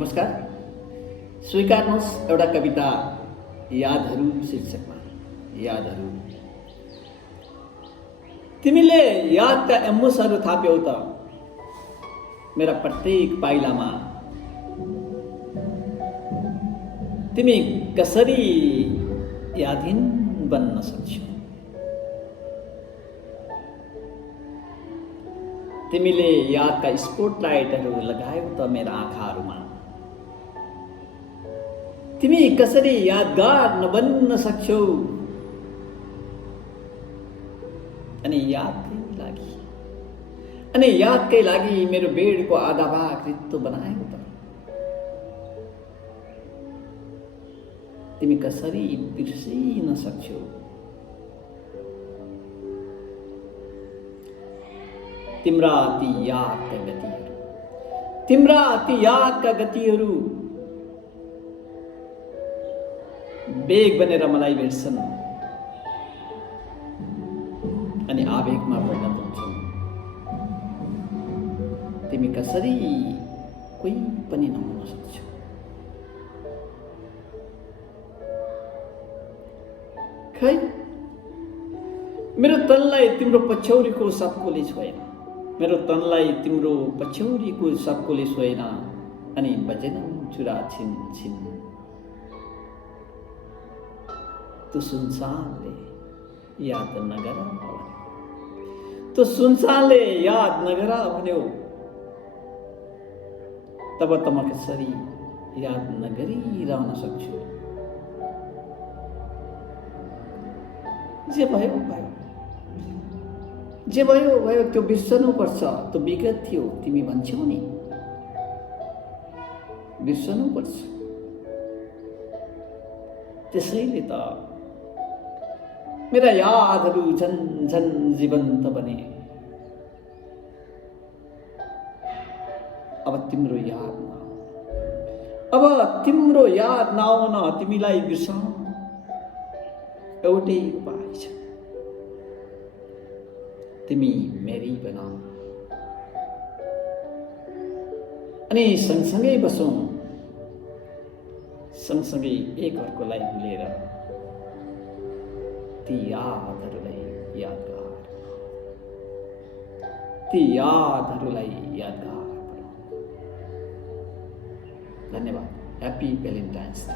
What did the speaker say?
नमस्कार। स्वीकार्नुहोस् एउटा कविता यादहरू शीर्षकमा। यादहरू। तिमीले यादका एम्बुसहरू थाप्यौ त मेरा प्रत्येक पाइलामा। तिमी कसरी यादहीन बन्न सक्छौ? तिमीले यादका स्पोटलाइटहरू लगायौ त मेरा आँखाहरूमा। तिमी कसरी यादगार नबन्न सक्छौ? अनि यादकै लागि मेरो बेडको आधा भाग रित्तो बनायौ त। तिमी कसरी बिर्सिन सक्छौ? तिम्रा ती यादका गतिहरू बेग बनेर मलाई भेट्छन् अनि आवेगमा परिणत हुन्छन्। तिमी कसरी कोही पनि नहुन सक्छौ? खै मेरो तनलाई तिम्रो पछ्यौरीको सबकोले छोएन। मेरो तनलाई तिम्रो पछ्यौरीको सबकोले छोएन। अनि बजेनौ चुरा छिन छिन। तँ सुनसानले याद नगर भन्यो। तँ सुनसानले याद नगर भन्यो। तब त म कसरी याद नगरिरहन सक्छु? जे भयो भयो त्यो बिर्सनु पर्छ। त्यो विगत थियो तिमी भन्छौ नि। बिर्सनु पर्छ। त्यसैले त मेरा यादहरू झन जीवन्त बने। अब तिम्रो याद नआउन तिमीलाई बिर्साउन एउटै उपाय छ। तिमी मेरी बना अनि सँगसँगै बसौँ। सँगसँगै एक अर्कोलाई भुलेर ती यादहरूलाई यादगार बनाऊ। धन्यवाद। Happy Valentine's day.